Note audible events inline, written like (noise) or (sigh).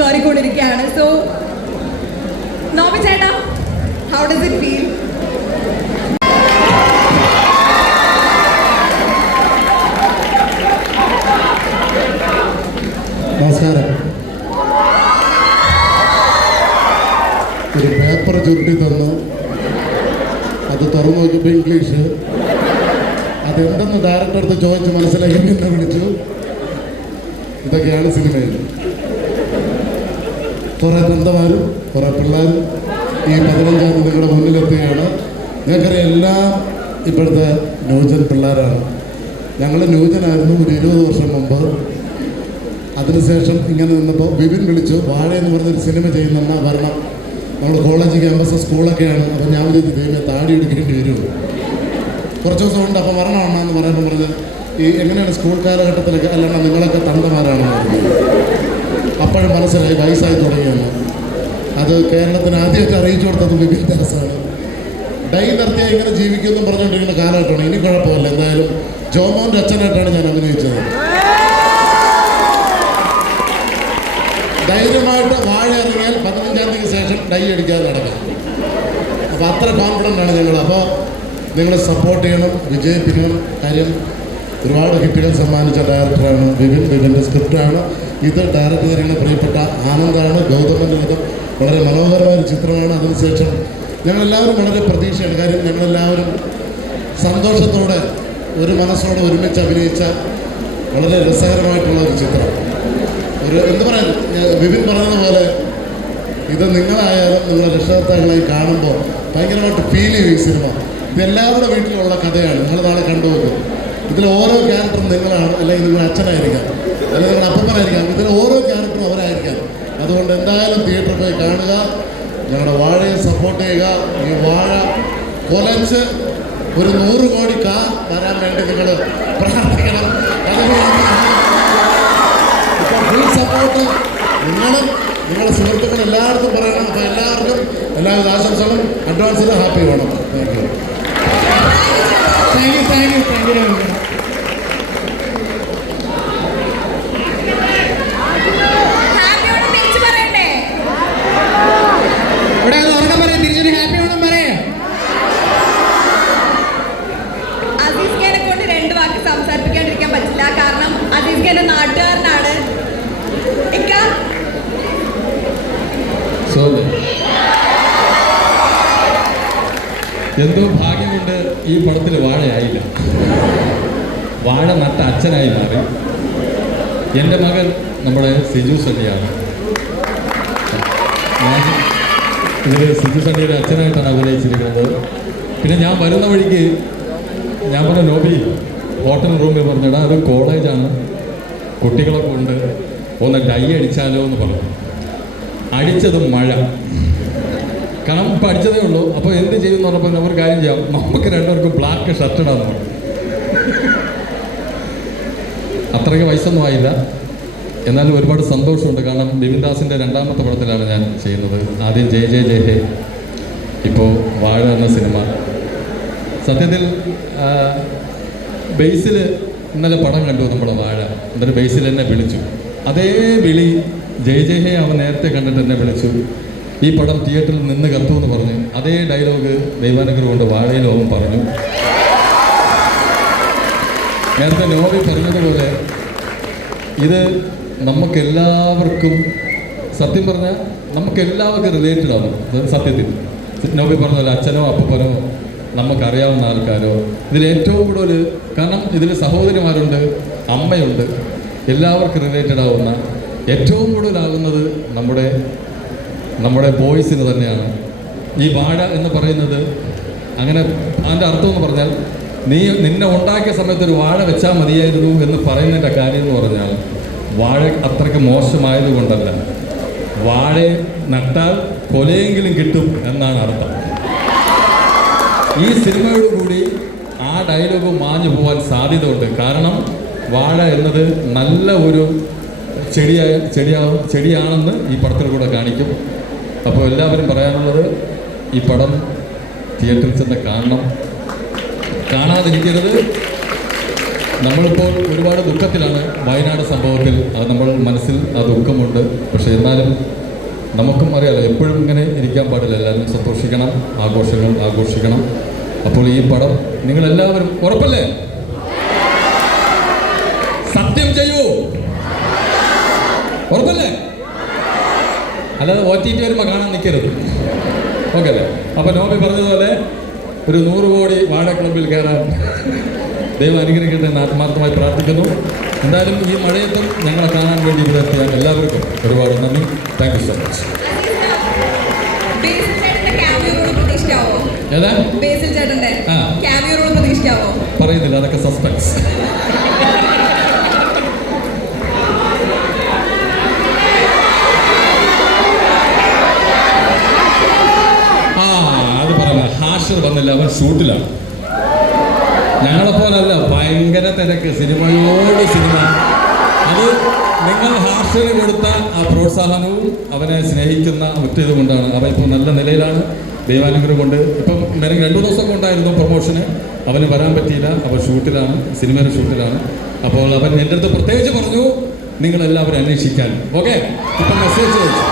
കയറിക്കൊണ്ടിരിക്കുകയാണ്. So Noby ചേട്ടാ how does it feel നമസ്കാരം. ഒരു പേപ്പർ ചുരുട്ടി തന്നു. അത് തുറന്നു നോക്കിയപ്പോൾ ഇംഗ്ലീഷ്. അതെന്തെന്ന് ഡയറക്ടർ അടുത്ത് ചോദിച്ച് മനസ്സിലാക്കി എന്നെ വിളിച്ചു. ഇതൊക്കെയാണ് സിനിമയിൽ. കുറേ ബന്ധമാരും കുറേ പിള്ളേരും ഈ പതിനഞ്ചാം തീയതി നിങ്ങളുടെ മുന്നിലെത്തുകയാണ്. ഞങ്ങൾക്കറിയാം എല്ലാം ഇപ്പോഴത്തെ ന്യൂജൻ പിള്ളേരാണ്. ഞങ്ങൾ ന്യൂജനായിരുന്നു ഒരു ഇരുപത് വർഷം മുമ്പ്. അതിനുശേഷം ഇങ്ങനെ നിന്നപ്പോൾ വിപിൻ വിളിച്ചു വാഴ എന്ന് പറഞ്ഞൊരു സിനിമ ചെയ്യുന്ന വരണം നമ്മൾ കോളേജ് ക്യാമ്പസ് സ്കൂളൊക്കെയാണ് അപ്പം ഞാൻ വിചാരിച്ചു ദൈവം താടി എടുക്കേണ്ടി വരും. കുറച്ച് ദിവസം ഉണ്ട് അപ്പം വരണം എന്ന് പറയുമ്പോൾ പറഞ്ഞത് ഈ എങ്ങനെയാണ് സ്കൂൾ കാലഘട്ടത്തിലൊക്കെ അല്ലാണ്ട് നിങ്ങളൊക്കെ തണ്ടമാരാണെന്ന് പറഞ്ഞു. മനസ്സിലായി വയസ്സായി തുടങ്ങിയാണ് അത് കേരളത്തിന് ആദ്യമായിട്ട് അറിയിച്ചു കൊടുത്തത് ബിബിൻ ദാസാണ്. ഡൈ നിർത്തിയാൽ ഇങ്ങനെ ജീവിക്കുമെന്നും പറഞ്ഞുകൊണ്ടിരിക്കുന്ന കാലഘട്ടമാണ്. ഇനി കുഴപ്പമില്ല. എന്തായാലും ജോമോന്റെ അച്ഛനായിട്ടാണ് ഞാൻ അഭിനയിച്ചത്. ധൈര്യമായിട്ട് വാഴ ഇറങ്ങിയാൽ പതിനഞ്ചാം തീയതിക്ക് ശേഷം ഡൈ അടിക്കാതെ നടക്കാം. അപ്പോൾ അത്ര കോൺഫിഡന്റ് ആണ് ഞങ്ങൾ അപ്പോൾ നിങ്ങൾ സപ്പോർട്ട് ചെയ്യണം വിജയിപ്പിക്കണം. കാര്യം ഒരുപാട് ഹിറ്റുകൾ സമ്മാനിച്ച ഡയറക്ടറാണ് വിപിൻ. വിപിന്റെ സ്ക്രിപ്റ്റാണ് ഇത് ഡയറക്ടർ ചെയ്യുന്ന പ്രിയപ്പെട്ട ആനന്ദാണ് ഗൗതമന്റെ വിധം വളരെ മനോഹരമായ ഒരു ചിത്രമാണ് അതിനുശേഷം. ഞങ്ങളെല്ലാവരും വളരെ പ്രതീക്ഷയാണ്. കാര്യം ഞങ്ങളെല്ലാവരും സന്തോഷത്തോടെ ഒരു മനസ്സോടെ ഒരുമിച്ച് അഭിനയിച്ച വളരെ രസകരമായിട്ടുള്ള ഒരു ചിത്രം. ഒരു എന്താ പറയാ വിപിൻ പറഞ്ഞതുപോലെ ഇത് നിങ്ങളായാലും നിങ്ങളുടെ രക്ഷകർത്താക്കളായി കാണുമ്പോൾ ഭയങ്കരമായിട്ട് ഫീൽ ചെയ്യും ഈ സിനിമ. ഇതെല്ലാവരുടെ വീട്ടിലുള്ള കഥയാണ്. നിങ്ങൾ നാളെ കണ്ടുപോകും. ഇതിൽ ഓരോ ക്യാരക്ടറും നിങ്ങളാണ് അല്ലെങ്കിൽ നിങ്ങളുടെ അച്ഛനായിരിക്കാം. അല്ലെങ്കിൽ നിങ്ങളുടെ അപ്പന്മാരായിരിക്കാം ഇതിന് ഓരോ ക്യാരക്ടറും അവരായിരിക്കാം. അതുകൊണ്ട് എന്തായാലും തിയേറ്ററിൽ പോയി കാണുക. ഞങ്ങളുടെ വാഴയെ സപ്പോർട്ട് ചെയ്യുക. ഈ വാഴ കൊലച്ച് ഒരു നൂറ് കോടി കാ വരാൻ വേണ്ടി നിങ്ങൾ പ്രാർത്ഥിക്കണം. ഫുൾ സപ്പോർട്ട് നിങ്ങളും നിങ്ങളുടെ സുഹൃത്തുക്കൾ എല്ലാവർക്കും പറയണം. അപ്പോൾ എല്ലാവർക്കും എല്ലാവിധ ആശംസകളും. അഡ്വാൻസിൽ ഹാപ്പി വേണം. Thank you thank you thank you thank you എന്തോ ഭാഗ്യം കൊണ്ട് ഈ പടത്തിൽ വാഴയായില്ല. വാഴ നട്ട അച്ഛനായി മാറി. എന്റെ മകൻ നമ്മുടെ സിജു സണ്ണിയാണ്. ഇതിൽ സിജു സണ്ണിയുടെ അച്ഛനായിട്ടാണ് അഭിനയിച്ചിരിക്കുന്നത്. പിന്നെ ഞാൻ വരുന്ന വഴിക്ക് ഞാൻ പറഞ്ഞ നോബി ഹോട്ടൽ റൂമിൽ പറഞ്ഞിടാ അത് കോളേജാണ്. കുട്ടികളൊക്കെ ഉണ്ട്. ഒന്ന് ഡൈ അടിച്ചാലോ എന്ന് പറഞ്ഞു. അടിച്ചത് മഴ. കാരണം പഠിച്ചതേ ഉള്ളൂ. അപ്പോൾ എന്ത് ചെയ്യുമെന്ന് പറഞ്ഞപ്പോൾ ഒരു കാര്യം ചെയ്യാം. നമുക്ക് രണ്ടുപേർക്കും ബ്ലാക്ക് ഷർട്ട് ഇടാന്ന് പറഞ്ഞു. അത്രയ്ക്ക് വയസ്സൊന്നും ആയില്ല. എന്നാലും ഒരുപാട് സന്തോഷമുണ്ട്. കാരണം ബിബിൻദാസിന്റെ രണ്ടാമത്തെ പടത്തിലാണ് ഞാൻ ചെയ്യുന്നത്. ആദ്യം ജയ ജയ ജയ ഹേ. ഇപ്പോൾ വാഴ എന്ന സിനിമ. സത്യത്തിൽ ബേസിൽ ഇന്നലെ പടം കണ്ടു നമ്മുടെ വാഴ. എന്നിട്ട് ബേസിൽ എന്നെ വിളിച്ചു. അതേ വിളി ജയ ജയ ഹേ അവൻ നേരത്തെ കണ്ടിട്ട് എന്നെ വിളിച്ചു. ഈ പടം തിയേറ്ററിൽ നിന്ന് കത്തു എന്ന് പറഞ്ഞു. അതേ ഡയലോഗ് ദൈവാനുഗ്രഹം കൊണ്ട് വാഴയിലോകം പറഞ്ഞു. നേരത്തെ നോവി പറഞ്ഞതുപോലെ ഇത് നമുക്കെല്ലാവർക്കും സത്യം പറഞ്ഞാൽ നമുക്കെല്ലാവർക്കും റിലേറ്റഡ് ആണ്. സത്യത്തിൽ. നോബി പറഞ്ഞ പോലെ അച്ഛനോ അപ്പനോ നമുക്കറിയാവുന്ന ആൾക്കാരോ. ഇതിൽ ഏറ്റവും കൂടുതൽ കാരണം ഇതിൽ സഹോദരിമാരുണ്ട് അമ്മയുണ്ട്. എല്ലാവർക്കും റിലേറ്റഡ് ആവുന്ന ഏറ്റവും കൂടുതലാകുന്നത് നമ്മുടെ നമ്മുടെ ബോയ്സിന് തന്നെയാണ്. ഈ വാഴ എന്ന് പറയുന്നത് അങ്ങനെ അതിന്റെ അർത്ഥം എന്ന് പറഞ്ഞാൽ നീ നിന്നെ ഉണ്ടാക്കിയ സമയത്ത് ഒരു വാഴ വെച്ചാൽ മതിയായിരുന്നു എന്ന് പറയുന്നതിന്റെ കാര്യം എന്ന് പറഞ്ഞാൽ വാഴ അത്രയ്ക്ക് മോശമായത് കൊണ്ടല്ല. വാഴ നട്ടാൽ കൊലയെങ്കിലും കിട്ടും എന്നാണ് അർത്ഥം. ഈ സിനിമയോട് കൂടി ആ ഡയലോഗ് മാഞ്ഞു പോകാൻ സാധ്യതയുണ്ട്. കാരണം വാഴ എന്നത് നല്ല ഒരു ചെടിയായ ചെടിയാ ചെടിയാണെന്ന് ഈ പടത്തിൽ കൂടെ കാണിക്കും. അപ്പോൾ എല്ലാവരും പറയാനുള്ളത് ഈ പടം തിയേറ്ററിൽ ചെന്ന് കാണണം. കാണാതിരിക്കരുത്. നമ്മളിപ്പോൾ ഒരുപാട് ദുഃഖത്തിലാണ് വയനാട് സംഭവത്തിൽ. അത് നമ്മൾ മനസ്സിൽ ആ ദുഃഖമുണ്ട് പക്ഷേ എന്നാലും നമുക്കും അറിയാലോ എപ്പോഴും ഇങ്ങനെ ഇരിക്കാൻ പാടില്ല. എല്ലാവരും സന്തോഷിക്കണം ആഘോഷങ്ങൾ ആഘോഷിക്കണം. അപ്പോൾ ഈ പടം നിങ്ങളെല്ലാവരും ഉറപ്പല്ലേ? സത്യം ചെയ്യൂ. ഉറപ്പല്ലേ? അല്ലാതെ ഒ ടി ടി വരുമ്പോൾ കാണാൻ നിൽക്കരുത് ഓക്കെ അല്ലേ? അപ്പോൾ നോബി പറഞ്ഞതുപോലെ ഒരു നൂറ് കോടി വാഴ ക്ലബിൽ കയറാൻ (laughs) ദൈവം അനുഗ്രഹിക്കട്ടെ എന്ന് ആത്മാർത്ഥമായി പ്രാർത്ഥിക്കുന്നു. എന്തായാലും ഈ മഴയത്തും ഞങ്ങളെ കാണാൻ വേണ്ടി ഇവിടെ എത്തിയാൽ എല്ലാവർക്കും ഒരുപാട് നന്ദി. താങ്ക് യു സോ മച്ച് ഏതാ? പറയുന്നില്ല അതൊക്കെ സസ്പെൻസ് ആ അത് ഹാഷർ വന്നില്ല അവൻ ഷൂട്ടിലാണ്. ഞങ്ങളെപ്പോലല്ല ഭയങ്കര തിരക്ക് സിനിമയോട് സിനിമ. അത് നിങ്ങൾ ഹാർഷന് കൊടുത്ത ആ പ്രോത്സാഹനവും അവനെ സ്നേഹിക്കുന്ന ഒറ്റത് കൊണ്ടാണ്. അവൻ ഇപ്പോൾ നല്ല നിലയിലാണ് ദൈവാനുഗ്രഹം കൊണ്ട് ഇപ്പം മെനക്ക് രണ്ടു ദിവസം കൊണ്ടായിരുന്നു പ്രൊമോഷന്. അവന് വരാൻ പറ്റിയില്ല അവൻ ഷൂട്ടിലാണ് സിനിമയുടെ ഷൂട്ടിലാണ്. അപ്പോൾ അവൻ എന്റെ അടുത്ത് പ്രത്യേകിച്ച് പറഞ്ഞു നിങ്ങളെല്ലാവരും അന്വേഷിക്കാൻ. ഓക്കെ ഇപ്പം മെസ്സേജ് ചോദിച്ചു